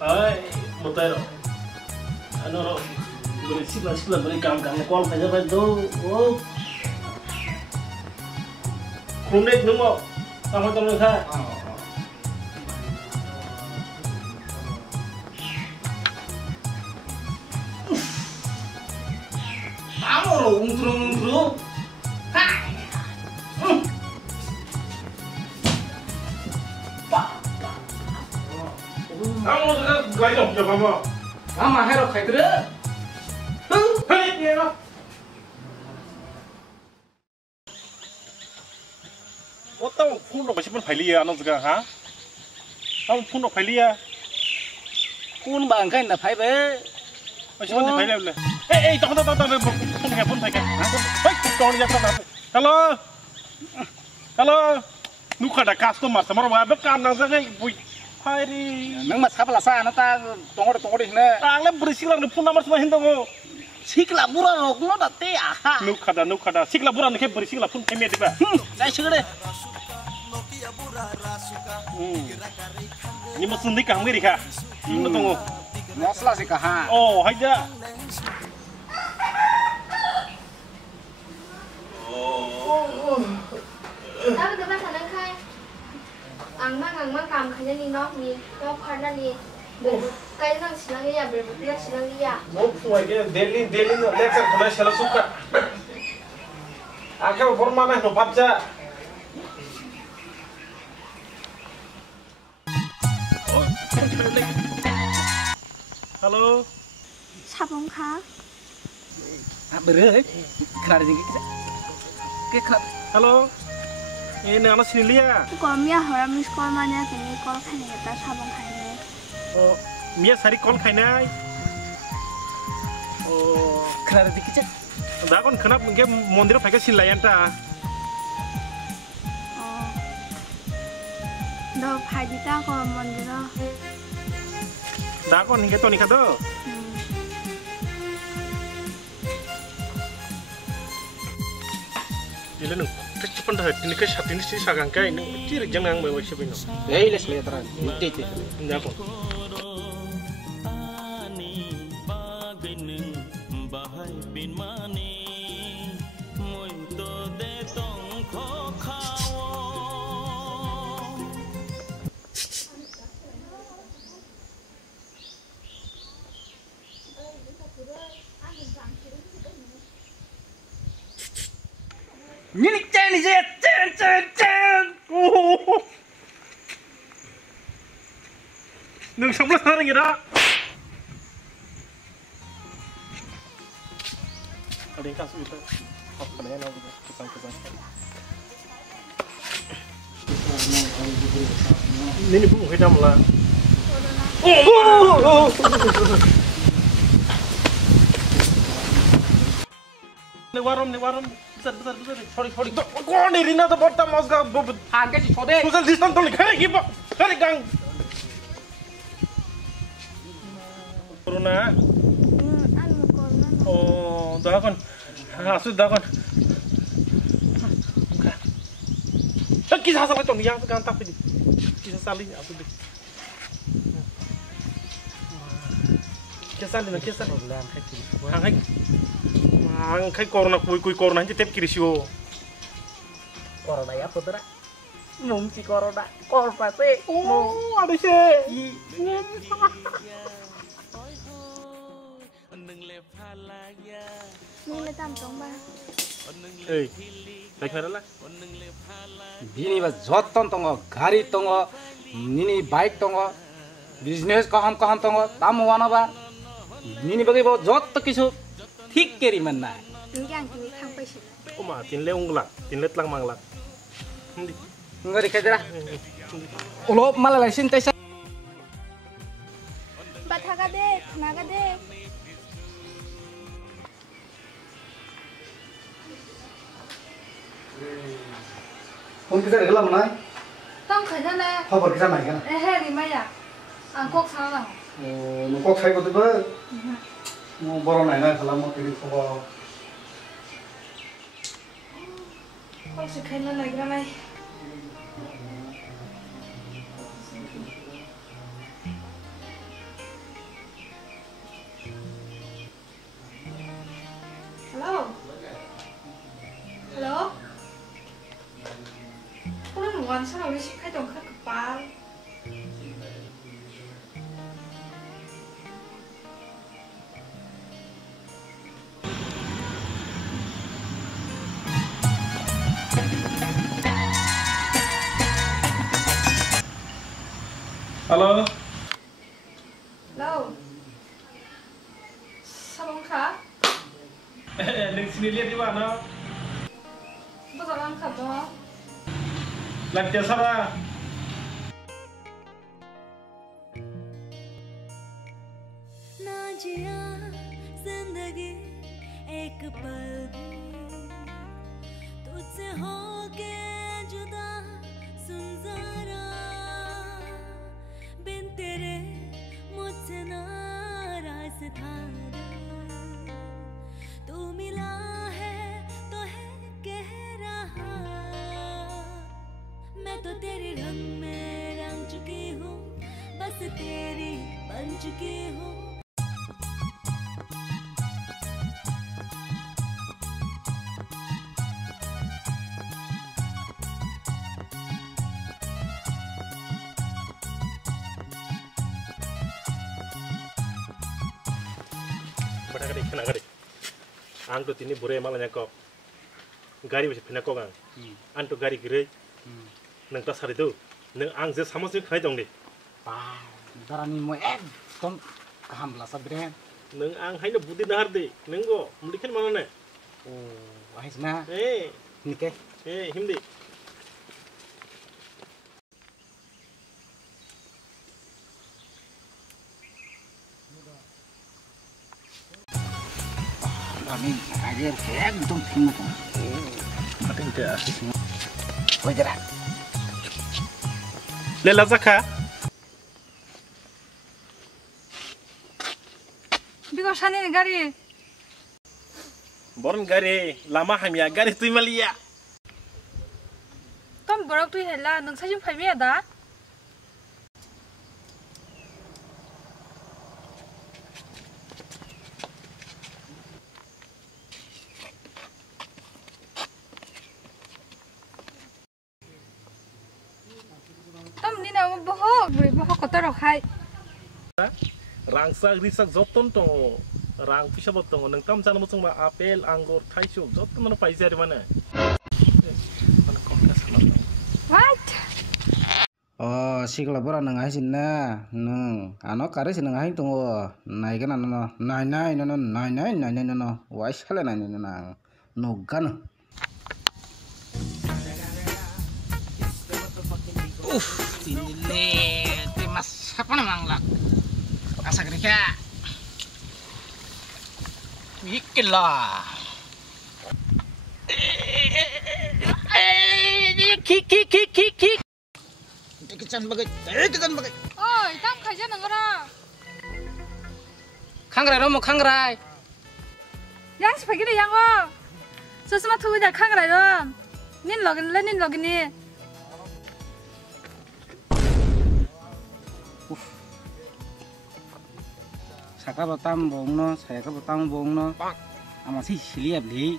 Ay, motero. Ano, beri sila beri kam call aja ba do. Oh. Kunek nemo. Apa tolong ka? Amo lo ungtru. Ha. Amo sudah gaya dong coba mo. Ama hero khaidre. Hei, dia lo. Otang phun dok masih pun phailiya ano juga ha? Tang phun dok phailiya. Kun bang kan na phai be. Masih pun phailiya le. Tong phun phai ka. Hei, tong dia ka. Halo. Nu khada customer samar wa be kam nang sakai bui. Hai ri. Nang mas kapala sa na ta tongor hina. Ang le berisik lang phun namar sama hindango. Sikla mura no da te aha. Nu khada. Sikla buran ke berisik la phun theme diba. Jai sigre. Ini mesin di kang miri ka. Ini tunggu. Mosla sih kaha. Oh, haida. Tapi depan sana kan, angmang kam kaya ni nok ni, nok karena ni, kaya nang silang ya, berbeda silang ya. Mau puai ke Delhi no lecture kena sela suka. Akhir forma no papja. Halo. Sabong ka? Bere. Kena jing ke kena. Halo. Ini anak sini ya. Kau mia hara miss call mana kini call kini kita sabong kini. Oh, Mia sari call kainai. Oh, Kena jing ke. dah kon kenapa mungkin mondir pakai silayan ta? Oh, dah pagi ta kau mandira. Dah kon hingga tu nikah tu. Ini nu, cepat dah. Ini ke saat ini sih sagang kai ini ciri jangan bawa siapa ini. Les letran. Dite. Dah kon. Ni cen. Oh, nung sebelah orang kita. Ada yang kasih kita. Apa kena yang kita kesan. Ini bu hitam lah. Oh. Ini warung. Besar. Sorry. Kau ni Rina tu borta masga. Harga si chode. Social distance tu lihat lagi pak. Cari gang. Corona. Anu corona. Oh, dah kan. Asal dah kan. Kisah sampai tu ni yang gantak ni. Kisah salin asal ni. Kisah Problem kai ti. Ang kai corona kui corona je tep kirisio. Corona ya putra. Mung si corona. Kor pase. Oh, ada sih. Ni le tam tong ba. Baik mana lah? Bini ba joton tongo, gari tongo, nini bike tongo, business kaham tongo, tamu wana ba. Nini bagi ba jot kisu ठीक केरी मनना है Ini yang kini kang pesi. Oh mah, tinle unglak, tinle telang manglak. Enggak dikira. Ulo malah lain tes. Bathaga de, naga de. Phone kita regla mana? Tong khana na. Khबर kita naik kan? Ri maya. Angkok sana. Oh, nukok saya kau tu ber. Mau borong naik nak kalau mau pilih khबर. Kok si khana na gana. 사람 우리 식해도 그렇게 빠. Halo. Lâu. Sao không khá? Neng sini lihat di mana? Bao giờ ăn khập đó? Lagi sana. ना जिया जिंदगी एक पल भी तुझसे होके जुदा सुन जरा बिन तेरे मुझसे नाराज था तू मिला है तो है कह रहा मैं तो तेरे रंग में रंग चुकी हूँ बस तेरी बन चुकी हूँ Kena gari. Ang tu tini bure malanya kok. Gari besi pina kok ang. Ang tu gari gire. Neng tas hari tu. Neng ang je sama sih kena dong ni. Darani mo tom kaham la sabren. Neng ang hai na budi nahar de. Neng go melikan mana ne? Oh, ahis na. Nike. Hindi. Kami ajar kayak gitu tunggu tuh. Mati tidak. Wajar. Lela zakha. Bigo shani gari. Born gari lama hamia gari tu malia. Tom borok tu hela nang sajum phai me da. Bohong kotor rokai. Rangsak risak joton to. Rang pisah botong. Neng tam sana musung ma apel, anggur, thaisu. Joton mana paisa di mana? What? Oh, si kelabora nang asin na, nang ano kare si nang asin tunggu, naik kan ano, naik no, wais kali nang no gan. Ini mas apa namang lak? Asa kerja? Bikin lah. Kik. Kecan bagai. Oi, tam kerja nangara. Kangrai romo kangrai. Yang sepagi yang oh. Sesama tuh dah kangrai dong. Nin login ni. Saka batam bong no, saya ka batam bong no. Amasih siliap li.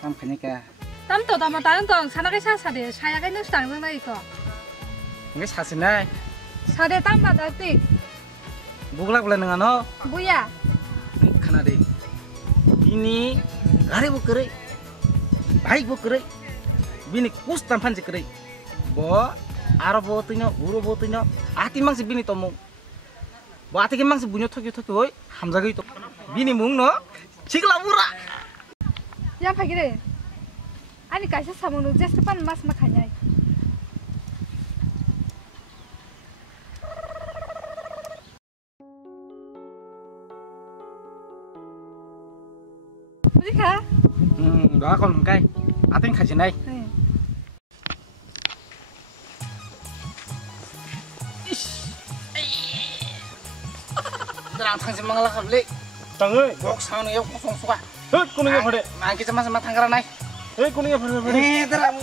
Tam kene ka. Tam to tam tong sana ke sa de, saya ke nus tang na iko. Nggak sasinai. Sa de tam ba tik. Buglak bulan dengan no. Buya. Kana de. Ini gari bu kere. Baik bu kere. Bini kus tampan si kere. Bo aro botinyo, uro botinyo. Ati mang si bini tomo. Buat iki mang sebunyo toki hoy hamzagi to bini mung no cikla murah Ya pagi deh. Ani kasih sama nu just pan mas makanya. Budi ka? Doa kolom kai ating khajinai Terang tang semang lah kabli. Tangai. Gok sound ya kosong suka. Kuningnya pada. Mangki sama tangkaran nai. Kuningnya pada. Terang.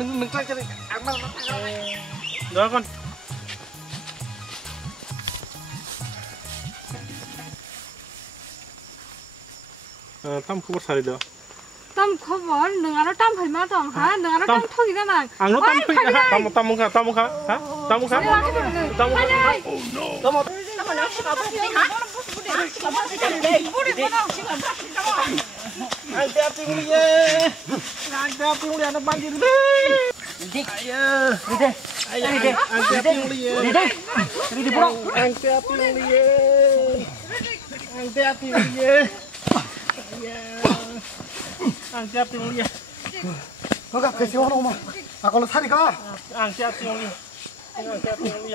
Neng cari amal tangkaran. Doakan. Tam kubur sari dah. tam khobor nungaro tam phaima tong ha nungaro tam thogi na nang Angno tam phi tam kha tam kha ha tam kha tam kha Anh teo tiếng đi anh teo tiếng đi nó ban đi đi anh teo tiếng đi đi bro anh teo tiếng đi anh teo tiếng đi anh teo tiếng đi 너가 배시 와노마 아걸로 사리가 anh teo tiếng đi anh teo tiếng đi